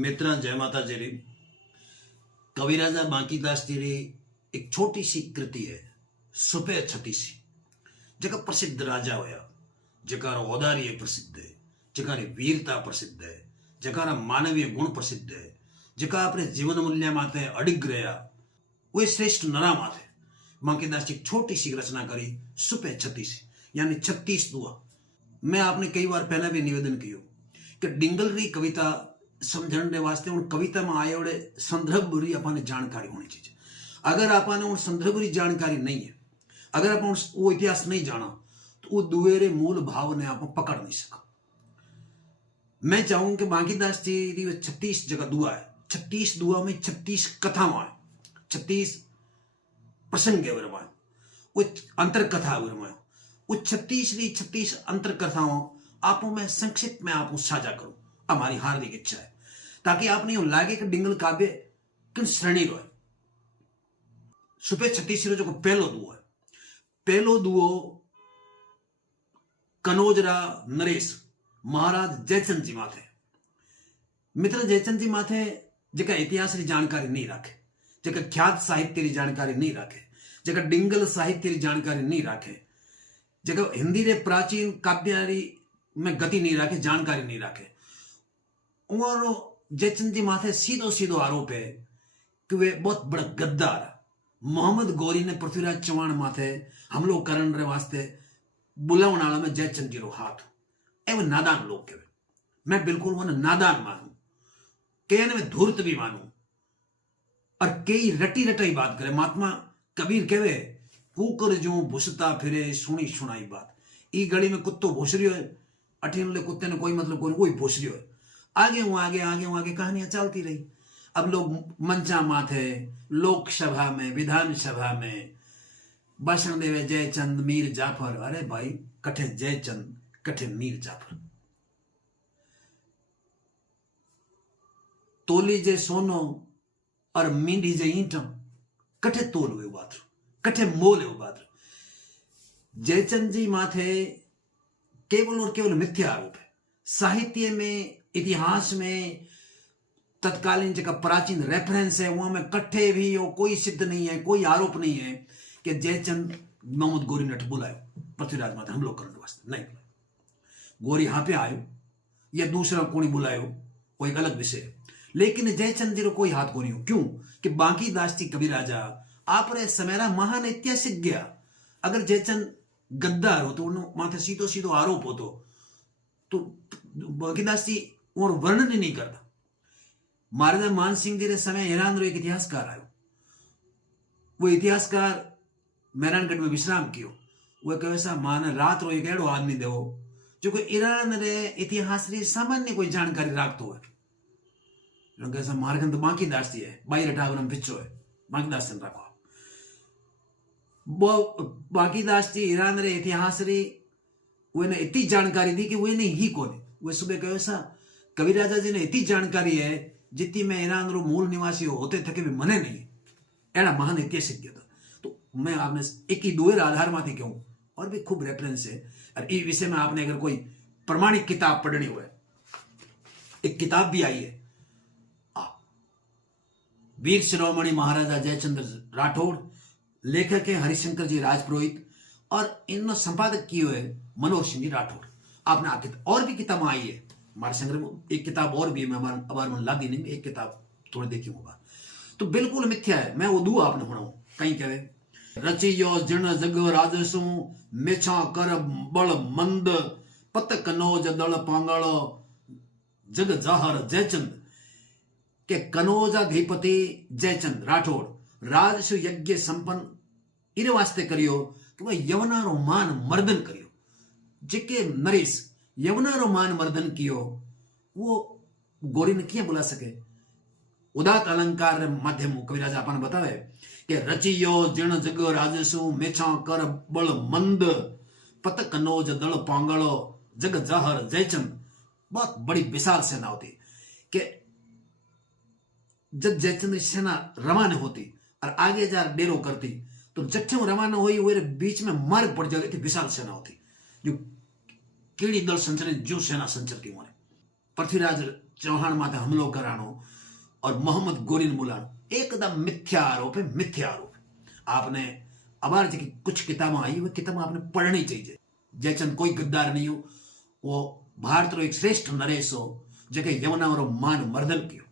मित्रा जय माता जी री। कविराजा बांकीदास जी री एक छोटी सी कृति है सुपे छतीसी, जका प्रसिद्ध राजा होया, जकारो औदारी प्रसिद्ध है, जकारी वीरता प्रसिद्ध है, जकारा मानवीय गुण प्रसिद्ध है, जका अपने जीवन मूल्य माते अडिग रहा वे श्रेष्ठ नरा माथे बांकीदास जी छोटी सी रचना करी सुपे छतीसी यानी 36 दुआ। मैं आपने कई बार पहले भी निवेदन किया कि डिंगलरी कविता समझने वास्ते उन कविता में आए ओडे संदर्भ बुरी अपने जानकारी होनी चाहिए। अगर आपने उन संदर्भ बुरी जानकारी नहीं है, अगर आप वो इतिहास नहीं जाना तो वो दुएरे मूल भाव ने आप पकड़ नहीं सका। मैं चाहूं कि बांकीदास जी री 36 जगह दुआ है, 36 दुआ में 36 कथावां है, 36 प्रसंग है, वो अंतर कथा है, वो 36 अंतर कथाओं आपको मैं संक्षिप्त में आपको साझा करूं। हमारी हार्दिक इच्छा है ताकि आपने यूं लागे कि डिंगल काव्य किन श्रेणी रो है। सुपे 36 रो जो पहलो दुओ है, पहलो दुओ कनोजरा नरेश महाराज जयचंद जी माथे। मित्र जयचंद जी माथे जका इतिहास की जानकारी नहीं रखे, जका ख्यात साहित्य की जानकारी नहीं रखे, जका डिंगल साहित्य की जानकारी नहीं रखे, जगह हिंदी रे प्राचीन काव्यारी में गति नहीं रखे, जानकारी नहीं रखे, और जयचंद जी माथे सीधो सीधो आरोप है कि वे बहुत बड़ा गद्दार। मोहम्मद गौरी ने पृथ्वीराज चौहान माथे हमलो करण रे वास्ते बुलावण वाला में जयचंद जी रो हाथ एवं नादान लोग कहे। मैं बिल्कुल वो नादान मानू, कहने में धूर्त भी मानू, और कई रटी रटाई बात करे। महात्मा कबीर कहे कुकर जो भूसता फिरे सुनी सुनाई बात। ई गली में कुत्तो भूस रियो है, अठीन कुत्ते ने कोई मतलब कोई, वही भूस रियो है। आगे हूं आगे कहानियां चलती रही। अब लोग मंचा माथे लोकसभा में विधानसभा में भाषण देवे जयचंद मीर जाफर। अरे भाई कठे जयचंद कठे मीर जाफर। तोली जे सोनो और मींढी जे ईंट कठे तोल हुए बात, कठे मोल है बात। जयचंद जी माथे केवल और केवल मिथ्या आरोप है। साहित्य में इतिहास में तत्कालीन जगह प्राचीन रेफरेंस है वहां में कट्ठे भी हो कोई सिद्ध नहीं है, कोई आरोप नहीं है कि जयचंद मोहम्मद गौरी ने बुलायो पृथ्वीराज माथे हमलो करने वास्ते। नहीं, गौरी यहाँ पे आयो या दूसरा कोई बुलायो वो एक अलग विषय है, लेकिन जयचंद जी को कोई हाथ को नहीं हो। क्यों कि बांकीदास जी कविराजा आप रे समेरा महान ऐतिहासिक गया। अगर जयचंद गद्दार हो तो उन्होंने माथे सीधो सीधो आरोप हो तो बांकीदास जी और वर्णन ही नहीं करता। महाराजा मान सिंह जी रे समय हैरान रो एक इतिहासकार आयो। वो इतिहासकार मेहरानगढ़ में विश्राम कियो। वो कहे सा मान रात रो एक एड़ो आदमी देवो जो कोई ईरान रे इतिहास री सामान्य कोई जानकारी रखतो है। कैसा मारगंद बांकीदास जी है, बाई रटावरम पिछो है, बांकीदास ने रखो। बांकीदास जी ईरान रे इतिहास री वे इतनी जानकारी दी कि वे नहीं ही कोने। वे सुबह कहो सा कविराजा जी ने इतनी जानकारी है जितनी मैं ईरान रो मूल निवासी होते थके भी मने नहीं। एड़ा महान ऐतिहासिक था। तो मैं आपने एक ही दुएर आधार माथी कहूं, और भी खूब रेफरेंस है। और इस विषय में आपने अगर कोई प्रमाणिक किताब पढ़नी हो, एक किताब भी आई है वीर शिरोमणि महाराजा जयचंद्र राठौड़, लेखक है हरिशंकर जी राजपुरोहित, और इन संपादक किए हुए मनोहर सिंह जी राठौड़। आपने आके और भी किताब आई है हमारे संग्रह में, एक किताब और भी है, मैं अबार मन ला दी नहीं, एक किताब थोड़ी देखी होगा। तो बिल्कुल मिथ्या है। मैं वो दू आपने सुनाऊं कहीं कहे रचियो जिण जग राजसु मेछा कर बल मंद पत कनौज दल पांगल जग जाहर जयचंद। के कनौजाधिपति जयचंद राठौड़ राजसु यज्ञ संपन्न इन वास्ते करियो कि वह यवनारो मान मर्दन करियो। जिके नरेश यवनारो मान मर्दन कियो वो गौरी ने किया बुला सके। उदात अलंकार माध्यम कविराज आपने बतावे कि रचियो जिण जग राजसु मेछा कर बल मंद पत कनौज दल पांगलो जग जाहर जयचंद। बहुत बड़ी विशाल सेना होती कि जब जयचंद की सेना रवाना होती और आगे जा डेरो करती तो जट्ठे रवाना हुई वो बीच में मार्ग पड़ जाती। विशाल सेना होती जो कीड़ी दल संचरण जो सेना संचरती होने। पृथ्वीराज चौहान माथे हमलो कराणो और मोहम्मद गोरीन बुलाणो एकदम मिथ्या आरोप है, मिथ्या आरोप है। आपने अबार जी कुछ किताबें आई वो किताब आपने पढ़नी चाहिए। जैसन कोई गद्दार नहीं हो, वो भारत रो एक श्रेष्ठ नरेश हो जेके यमुना रो मान मर्दन कियो।